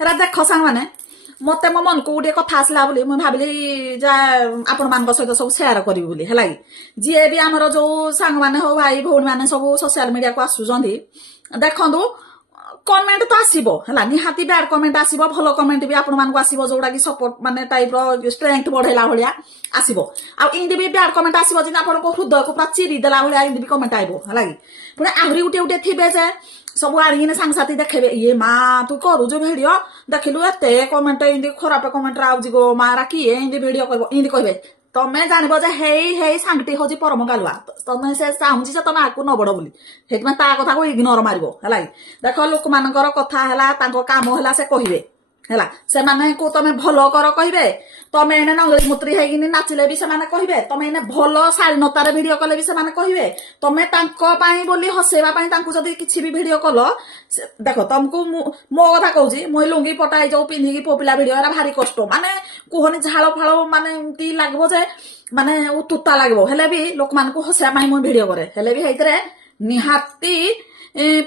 हेरा देख सांग मैंने मत मो मन को गोटे कथा आसला बोली मुझे भाविली जा आपण मान सहित सब सेयार करी बोली है जी भी आमर जो सांग मैंने हो भाई भौणी मैंने सब सोशल मीडिया को आसुचंदी देखंतु कमेंट तो आसीबो हला निहाती बैड कमेंट आसीबो भलो कमेंट भी आपण मान को आसीबो जोडा की सपोर्ट माने टाइप रो स्ट्रेंथ बढ़ेला भलिया आसीबो आ इंदी भी बैड कमेंट आसीबो जे आपण को हृदय को पूरा चिरी देला भलिया इंदी भी कमेंट आइबो हला पुणे आहुरी उटे उटे थिबे जे सब आड़िने सांगसाथी देखेबे ये माँ तू करूछु भिडियो देखिलु एते कमेंट इंदी खराब कमेंट आउजी गो मारा की इंदी भिडियो करबो इंदी कहबे तमे जानबो जे हेई सांगटी होजी परम गालुआ तमे से चाहुची जे तमे आकु न बड़ बोली हेतमे ता कथा को इग्नोर मारिबो हला देखो लोक मानकर कथा हला तांको काम हला से कहिबे हला से माने को तमे भलो कर कहिबे तमे एने नंगली मुत्री हेगिनी नाचिले भी से माने कहिबे तमे एने भलो शालीनतार वीडियो कले भी से माने कहिबे तमे तांको पाई बोली हसेबा पाई तांको जदी किछि भी वीडियो कलो देखो तुमको मो कथा कहूजी मुई लुंगी पटाई जो पिंधिकी पोपिला वीडियो एरा भारी कष्ट माने कुहनी झाळ फाळ माने की लागबो जे माने तुता लागबो हेले भी लोक मान को हसेबा पाई मुई वीडियो करे हेले भी हेतरे निहाती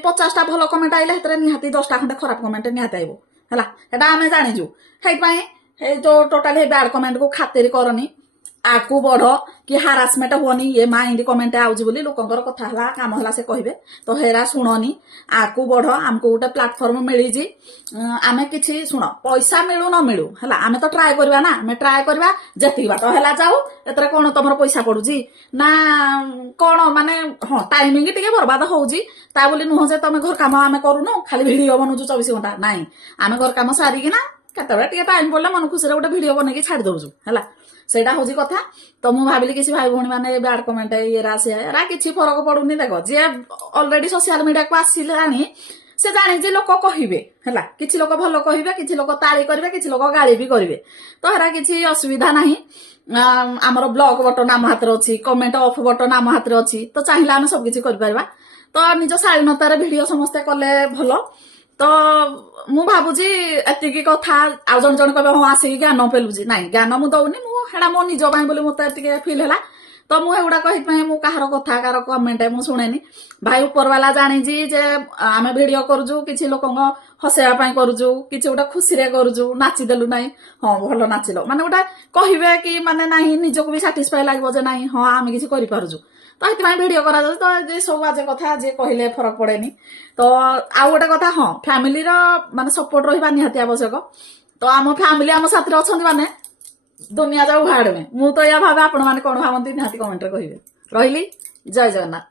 50 टा भलो कमेंट आइले हेतरे निहाती 10 टा खंडे खराब कमेंट निहाती आइबो हला एटा आमे जानिजु हेतपाई हे जो टोटल हे बैड कमेंट को खातिर करनी आकु बढ़ कि हारासमेंट होनी ये माँ इंदी कमेंट आउजी बोली लोकंकर कथा हला काम हला से कहबे तो हेरा सुननी आकु बढ़ आमको गोटे प्लेटफॉर्म मिली आमे किछि सुन पैसा मिलू न मिलू हला आमे तो ट्राई करबा ना आमे ट्राई करबा जति बात हला जाऊ एतरे कोन तमर पैसा पडुजी ना कोन माने हां टाइमिंग टिके बर्बाद होउजी ता बोली नुह जे तमे घर काम आमे करूनो खाली वीडियो बनउजु 24 घंटा नाही आमे घर काम सारी कि ना केतबे टिके टाइम पड़ला मन खुशी रे गोटे वीडियो बने के छाड़ दउजु हला सेटा होजी कथा तो मु भाबिली किसी भाई भौणी माने बैड कमेंट ये रासे रा किछि फरक पडुनी देखो जे ऑलरेडी सोशल मीडिया को आसिलानी से जाने जे लोक कहिबे हला किछि लोक भलो कहिबे किछि लोक ताली करबे किछि लोक गाली भी करबे तो हेरा किछि असुविधा नाही हमर ब्लॉक बटन नाम हाथ रे अछि कमेंट ऑफ बटन नाम हाथ रे अछि तो चाहिला हम सब किछि कर परबा तो निज शालीनतार वीडियो समस्त कले भलो तो मु भाबुजी एतिकी कथा आ जन जन कहबे हां आसी ज्ञान पेलुजी नाही ज्ञान मु दउनी मु हेडा मो निज बाई बोली मते एतिके फील हला तो मु एगुडा कहित पई मु काहार कथा कार कमेंट मु सुनेनी भाई ऊपर वाला जानि जी जे आमे वीडियो करजु किछि लोकंग हसेया पई करजु किछि उडा खुशी रे करजु नाची देलु नाही हां भलो नाचिलो माने उडा कहिबे कि माने नाही निजको भी सैटिस्फाई लागबो जे नाही हां आमे किछि करि पारजु तो हेतु वीडियो करा जाय तो जे सब आज कथा जे कहले फरक पड़ेनी तो आ गोटे कथा हां फैमिली रो माने सपोर्ट रहिबा निहाती आवश्यक तो आम फैमिली आम साथी अछंती माने दुनिया जाऊ हाड़ में मु तो या भाबे आपण माने कोन भावंती निहाती कमेंट रे कहिबे रहिली जय जगन्नाथ।